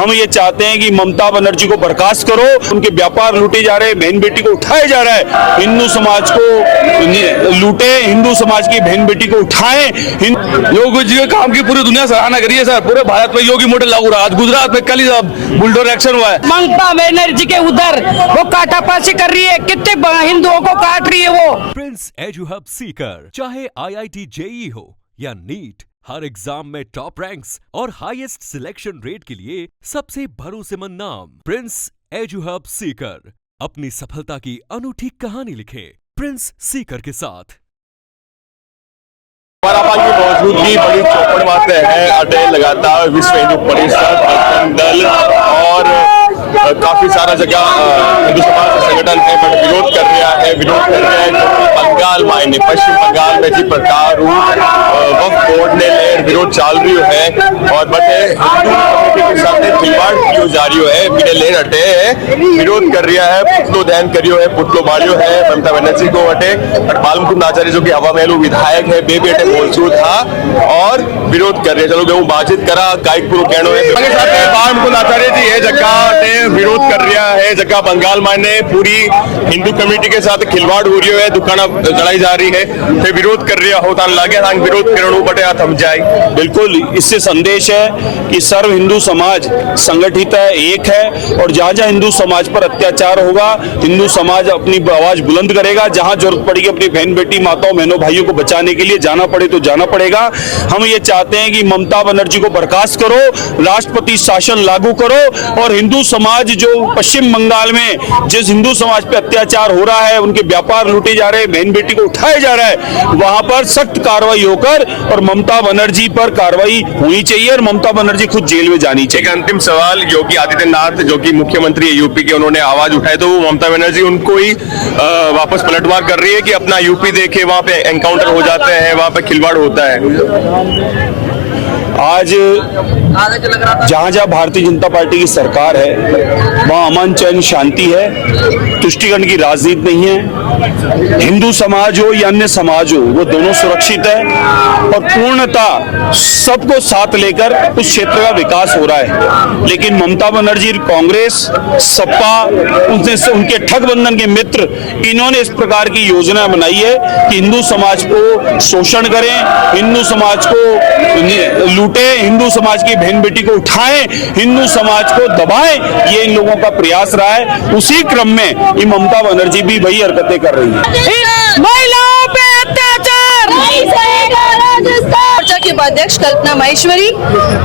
हम ये चाहते हैं कि ममता बनर्जी को बर्खास्त करो, उनके व्यापार लूटे जा रहे हैं, बहन बेटी को उठाया जा रहा है, हिंदू समाज को लूटे, हिंदू समाज की बहन बेटी को उठाएं। योगी जी के काम की पूरी दुनिया सराहना करिए सर, पूरे भारत में योगी मॉडल लागू रहा। गुजरात में कल ही बुलडोजर एक्शन हुआ है। ममता बनर्जी के उधर वो काटापासी कर रही है, कितने हिंदुओं को काट रही है वो। प्रिंस एजुहब सीकर, चाहे IIT JEE हो या नीट, हर एग्जाम में टॉप रैंक्स और हाईएस्ट सिलेक्शन रेट के लिए सबसे भरोसेमंद नाम प्रिंस एजुहब सीकर। अपनी सफलता की अनूठी कहानी लिखे प्रिंस सीकर के साथ। हमारा की मौजूदगी बड़ी चौपड़ बातें हैं। अड्डे लगातार विश्व हिंदू परिषद, बजरंग दल और काफी सारा जगह हिंदू समाज संगठन है बट विरोध कर रहा है जो कि बंगाल में पश्चिम बंगाल में जी प्रकार वक्फ बोर्ड ने विरोध चाल रही है और बटे हिंदू कम्युनिटी के साथ खिलवाड़ कियो जा रही है। बिना लेन हटे विरोध कर रहा है, पुतलो दहन करियो है, पुतलो बाड़ियो है ममता बनर्जी को हटे। बालमुकुंद आचार्य जो कि हवा महल विधायक है बे बेटे मौजूद था और विरोध कर रहे हैं। चलो गेहूं बातचीत करा काइकपुर कहनो है बालमुकुंद आचार्य जी ये जगह विरोध कर रहा है। जगह बंगाल माने पूरी हिंदू कम्युनिटी के साथ खिलवाड़ हो रही है, दुकाना जलाई जा रही है, फिर विरोध कर रहा होता लगे विरोध करणु बटे आ थम जाए। बिल्कुल, इससे संदेश है कि सर्व हिंदू समाज संगठित है, एक है और जहां जहां हिंदू समाज पर अत्याचार होगा हिंदू समाज अपनी आवाज बुलंद करेगा। जहां जरूरत पड़ेगी अपनी बहन बेटी माताओं बहनों भाइयों को बचाने के लिए जाना पड़े तो जाना पड़ेगा। हम ये चाहते हैं कि ममता बनर्जी को बर्खास्त करो, राष्ट्रपति शासन लागू करो और हिंदू समाज जो पश्चिम बंगाल में जिस हिंदू समाज पे अत्याचार हो रहा है, उनके व्यापार लूटे जा रहे हैं, बहन बेटी को उठाया जा रहा है, वहां पर सख्त कार्रवाई होकर और ममता बनर्जी पर कार्रवाई होनी चाहिए और ममता बनर्जी खुद जेल में जानी चाहिए। एक अंतिम सवाल, योगी आदित्यनाथ जो कि मुख्यमंत्री है यूपी के, उन्होंने आवाज उठाई तो वो ममता बनर्जी उनको ही वापस पलटवार कर रही है कि अपना यूपी देखे वहां पे एनकाउंटर हो जाते हैं, वहां पे खिलवाड़ होता है। आज जहां जहां भारतीय जनता पार्टी की सरकार है वहां अमन चैन शांति है, तुष्टिकरण की राजनीति नहीं है। हिंदू समाज हो या अन्य समाज हो वो दोनों सुरक्षित है और पूर्णतः सबको साथ लेकर उस क्षेत्र का विकास हो रहा है। लेकिन ममता बनर्जी, कांग्रेस, सपा, उनके ठगबंधन के मित्र, इन्होंने इस प्रकार की योजना बनाई है कि हिंदू समाज को शोषण करें, हिंदू समाज को लूटे, हिंदू समाज की बहन बेटी को उठाएं, हिंदू समाज को दबाएं, ये इन लोगों का प्रयास रहा है। उसी क्रम में ये ममता बनर्जी भी वही हरकतें कर रही है। महिलाओं पे अत्याचार नहीं सहेगा राजस्थान की उपाध्यक्ष कल्पना माहेश्वरी।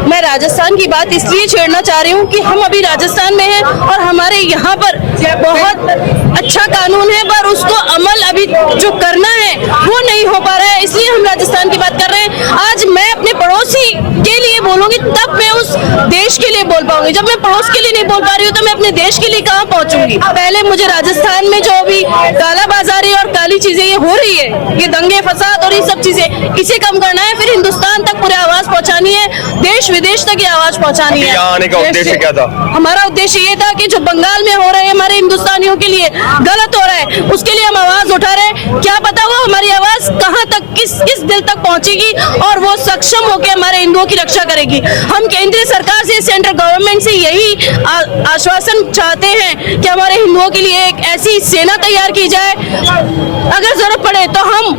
मैं राजस्थान की बात इसलिए छेड़ना चाह रही हूँ कि हम अभी राजस्थान में हैं और हमारे यहाँ पर बहुत अच्छा कानून है पर उसको अमल अभी जो करना है वो नहीं हो पा रहा है, इसलिए हम राजस्थान की बात कर रहे हैं। आज मैं अपने पड़ोसी के लिए बोलूंगी तब मैं उस देश के लिए बोल पाऊंगी। जब मैं पड़ोस के लिए नहीं बोल पा रही हूँ तो मैं अपने देश के लिए कहाँ पहुँचूंगी। पहले मुझे राजस्थान में जो अभी काला बाजारी और काली चीजें ये हो रही है, ये दंगे फसाद और ये सब चीजें, इसे कम करना है, फिर हिंदुस्तान तक पूरी आवाज पहुँचानी है, देश विदेश तक ये आवाज पहुँचानी है। यहाँ आने का उद्देश्य क्या था? हमारा उद्देश्य ये था कि जो बंगाल में हो रहे हैं हमारे हिंदुस्तानियों के लिए गलत हो रहा है, उसके लिए हम आवाज उठा रहे हैं। क्या पता वो हमारी आवाज कहाँ तक किस दिल तक पहुँचेगी और वो सक्षम होकर हमारे हिंदुओं की रक्षा करेगी। हम केंद्रीय सरकार से, सेंट्रल गवर्नमेंट से यही आश्वासन चाहते हैं कि हमारे हिंदुओं के लिए एक ऐसी सेना तैयार की जाए, अगर जरूरत पड़े तो हम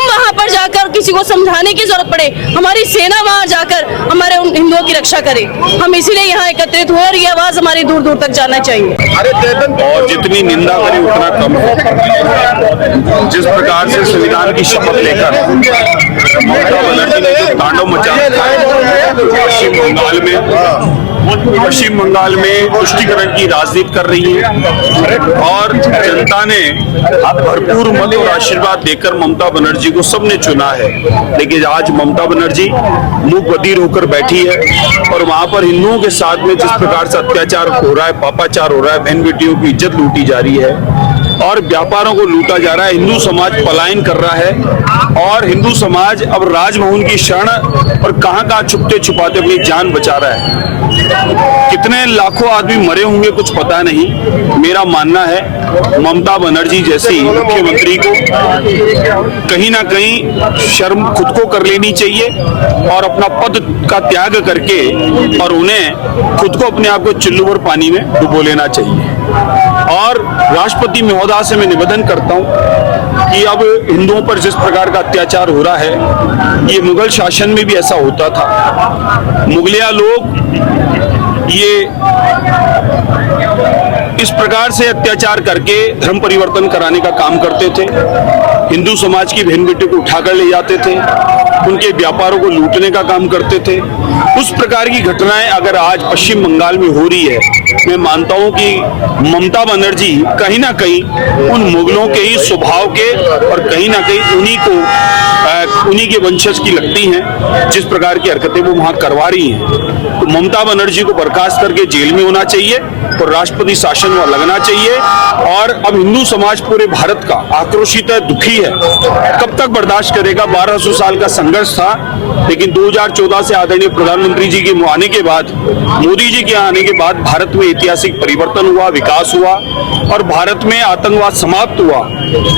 वहां पर जाकर किसी को समझाने की जरूरत पड़े, हमारी सेना वहां जाकर हमारे उन हिंदुओं की रक्षा करे। हम इसीलिए यहाँ एकत्रित हुए और ये आवाज हमारी दूर दूर तक जाना चाहिए। और जितनी निंदा करें उतना कम है। जिस प्रकार से संविधान की शपथ लेकर ममता बनर्जी ने जो तांडव मचा पश्चिम बंगाल में तुष्टिकरण की राजनीति कर रही है और जनता ने भरपूर मत और आशीर्वाद देकर ममता बनर्जी को सबने चुना है। लेकिन आज ममता बनर्जी मुंह बधिर होकर बैठी है और वहां पर हिंदुओं के साथ में जिस प्रकार से अत्याचार हो रहा है, पापाचार हो रहा है, बहन बेटियों की इज्जत लूटी जा रही है और व्यापारों को लूटा जा रहा है, हिंदू समाज पलायन कर रहा है और हिंदू समाज अब राजभवन की शरण और कहां-कहां छुपते छुपाते अपनी जान बचा रहा है। कितने लाखों आदमी मरे होंगे कुछ पता नहीं। मेरा मानना है ममता बनर्जी जैसी मुख्यमंत्री को कहीं ना कहीं शर्म खुद को कर लेनी चाहिए और अपना पद का त्याग करके और उन्हें खुद को अपने आप को चुल्लू भर पानी में डुबो लेना चाहिए। और राष्ट्रपति महोदय से मैं निवेदन करता हूं कि अब हिंदुओं पर जिस प्रकार का अत्याचार हो रहा है, ये मुगल शासन में भी ऐसा होता था। मुगलिया लोग ये इस प्रकार से अत्याचार करके धर्म परिवर्तन कराने का काम करते थे। हिंदू समाज की बहन बेटी को उठाकर ले जाते थे, उनके व्यापारों को लूटने का काम करते थे। उस प्रकार की घटनाएं अगर आज पश्चिम बंगाल में हो रही है, मैं मानता हूं कि ममता बनर्जी कहीं ना कहीं उन मुगलों के ही स्वभाव के और कहीं ना कहीं उन्हीं के वंशज की लगती हैं, जिस प्रकार की हरकतें वो वहां करवा रही हैं। तो ममता बनर्जी को बर्खास्त करके जेल में होना चाहिए और राष्ट्रपति शासन वहां लगना चाहिए। और अब हिंदू समाज पूरे भारत का आक्रोशित है, दुखी है। कब तक बर्दाश्त करेगा? 1200 साल का संघर्ष था, लेकिन 2014 से आदरणीय प्रधानमंत्री जी के आने के बाद, मोदी जी के आने के बाद भारत में ऐतिहासिक परिवर्तन हुआ, विकास हुआ और भारत में आतंकवाद समाप्त हुआ।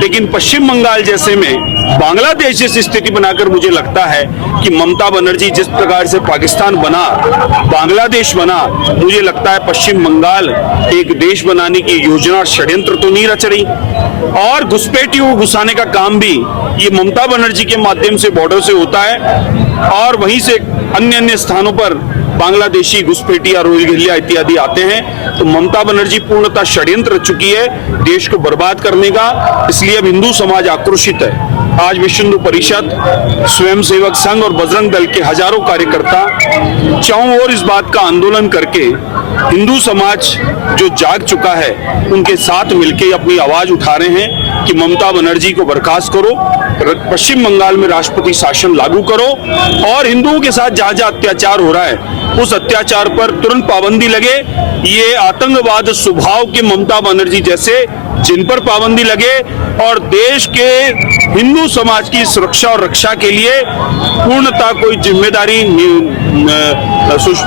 लेकिन पश्चिम बंगाल जैसे में बांग्लादेश जैसी स्थिति बनाकर मुझे लगता है कि ममता बनर्जी जिस प्रकार से पाकिस्तान बना, बांग्लादेश बना, मुझे लगता है पश्चिम बंगाल एक देश बनाने की योजना षड्यंत्र तो नहीं रच रही। और घुसपैठियों को घुसाने का काम भी ये ममता बनर्जी के माध्यम से बॉर्डर से होता है और वहीं से अन्य स्थानों पर बांग्लादेशी घुसपैठिया, रोहिंग्या इत्यादि आते हैं। तो ममता बनर्जी पूर्णतः षड्यंत्र रच चुकी है देश को बर्बाद करने का। इसलिए अब हिंदू समाज आक्रोशित है। आज विश्व हिंदू परिषद, स्वयंसेवक संघ और बजरंग दल के हजारों कार्यकर्ता चारों ओर इस बात का आंदोलन करके हिंदू समाज जो जाग चुका है उनके साथ मिलकर अपनी आवाज उठा रहे हैं कि ममता बनर्जी को बर्खास्त करो, पश्चिम बंगाल में राष्ट्रपति शासन लागू करो और हिंदुओं के साथ जहां जहां अत्याचार हो रहा है उस अत्याचार पर तुरंत पाबंदी लगे। ये आतंकवाद स्वभाव के ममता बनर्जी जैसे जिन पर पाबंदी लगे और देश के हिंदू समाज की सुरक्षा और रक्षा के लिए पूर्णतः कोई जिम्मेदारी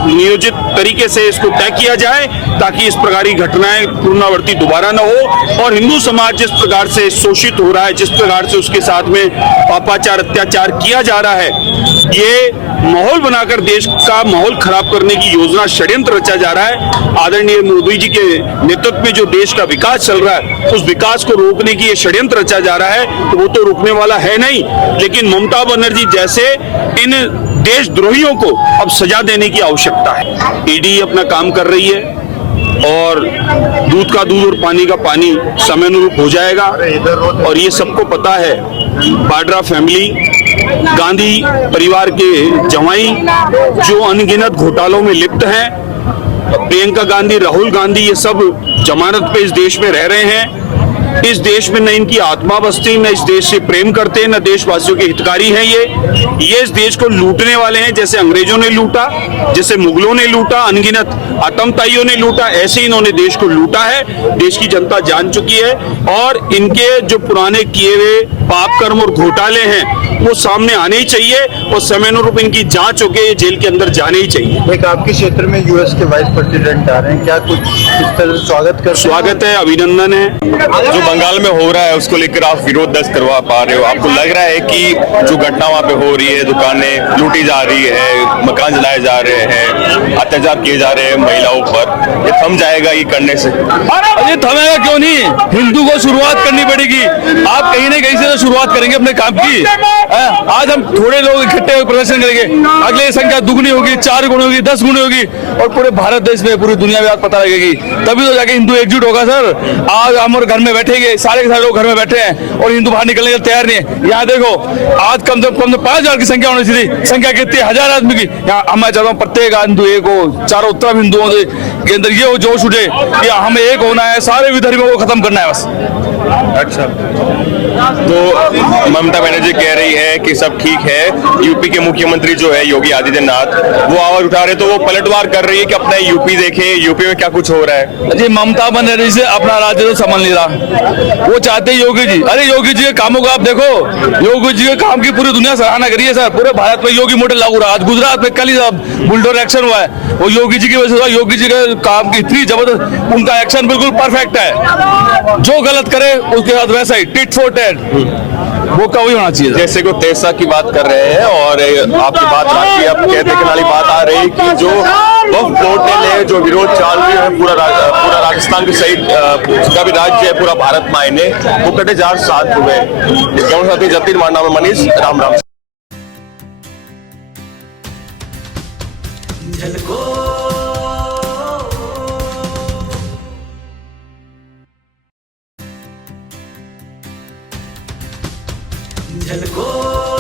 नियोजित तरीके से इसको तय किया जाए ताकि इस प्रकार की घटनाएं पुनरावृत्ति दोबारा न हो। और हिंदू समाज जिस प्रकार से शोषित हो रहा है, जिस प्रकार से उसके साथ में पापाचार अत्याचार किया जा रहा है, ये माहौल बनाकर देश का माहौल खराब करने की योजना षड्यंत्र रचा जा रहा है। आदरणीय मोदी जी के नेतृत्व में जो देश का विकास चल रहा है उस विकास को रोकने की ये षड्यंत्र रचा जा रहा है, तो वो तो रुकने वाला है नहीं। लेकिन ममता बनर्जी जैसे इन देशद्रोहियों को अब सजा देने की आवश्यकता है। ईडी अपना काम कर रही है और दूध का दूध और पानी का पानी समय अनुरूप हो जाएगा। और ये सबको पता है, वाड्रा फैमिली, गांधी परिवार के जवाई जो अनगिनत घोटालों में लिप्त हैं, प्रियंका गांधी, राहुल गांधी, ये सब जमानत पे इस देश में रह रहे हैं। इस देश में न इनकी आत्मा बसती, न इस देश से प्रेम करते, न देशवासियों के हितकारी हैं। ये इस देश को लूटने वाले हैं, जैसे अंग्रेजों ने लूटा, जैसे मुगलों ने लूटा, अनगिनत आतंकवादियों ने लूटा, ऐसे इन्होंने देश को लूटा है। देश की जनता जान चुकी है और इनके जो पुराने किए हुए पाप कर्म और घोटाले हैं वो सामने आने ही चाहिए और समय अनुरूप इनकी जांच होके जेल के अंदर जाने ही चाहिए। एक आपके क्षेत्र में यूएस के वाइस प्रेसिडेंट आ रहे हैं, क्या कुछ इस तरह स्वागत है, अभिनंदन है। जो बंगाल में हो रहा है उसको लेकर आप विरोध दर्ज करवा पा रहे हो? आपको लग रहा है कि जो घटना वहाँ पे हो रही है, दुकानें लूटी जा रही है, मकान जलाए जा रहे हैं, अत्याचार किए जा रहे हैं महिलाओं पर, ये थम जाएगा ये करने से? अरे थमेगा क्यों नहीं? हिंदू को शुरुआत करनी पड़ेगी। आप कहीं ना कहीं से तो शुरुआत करेंगे अपने काम की। आज हम थोड़े लोग इकट्ठे होकर प्रदर्शन करेंगे, अगले संख्या दुगनी होगी, 4 गुनी होगी, 10 गुनी होगी और पूरे भारत देश में, पूरी दुनिया में आज पता लगेगी। तभी तो जाके हिंदू एकजुट होगा सर। आज हम और घर में बैठेंगे, सारे के सारे लोग घर में बैठे हैं और हिंदू बाहर निकलने के तैयार नहीं है। यहाँ देखो, आज कम से कम 5000 की संख्या होनी चाहिए। संख्या कितनी? 1000 आदमी की। यहाँ मैं चाहता हूँ प्रत्येक हिंदू एक हो, चारों तरफ हिंदुओं के अंदर ये जोश उठे कि हमें एक होना है, सारे विधर्मियों को खत्म करना है बस। अच्छा, तो ममता बनर्जी कह रही है कि सब ठीक है, यूपी के मुख्यमंत्री जो है योगी आदित्यनाथ वो आवाज उठा रहे, तो वो पलटवार कर रही है कि अपना यूपी देखे, यूपी में क्या कुछ हो रहा है। जी, ममता बनर्जी से अपना राज्य तो संभाल नहीं रहा, वो चाहते योगी जी। अरे योगी जी के कामों को आप देखो, योगी जी के काम की पूरी दुनिया सराहना करी है सर, पूरे भारत में योगी मॉडल लागू रहा। आज गुजरात में कल ही बुलडोजर एक्शन हुआ है, वो योगी जी की वजह से हुआ। योगी जी के काम की इतनी जबरदस्त, उनका एक्शन बिल्कुल परफेक्ट है, जो गलत करे उसके साथ वैसा ही टिट फॉर टैट, वो का वही होना चाहिए। जैसे को तेजा की बात कर रहे हैं और आपकी बात आती है, अब कहते कि नाली बात आ रही कि जो वक्फ बोर्ड ने जो विरोध चाल रही है पूरा राजस्थान के सहित जिसका भी राज्य है पूरा भारत मायने वो कटे 4-7 हुए। इसके साथ जतिन मारना में मनीष राम राम। झलको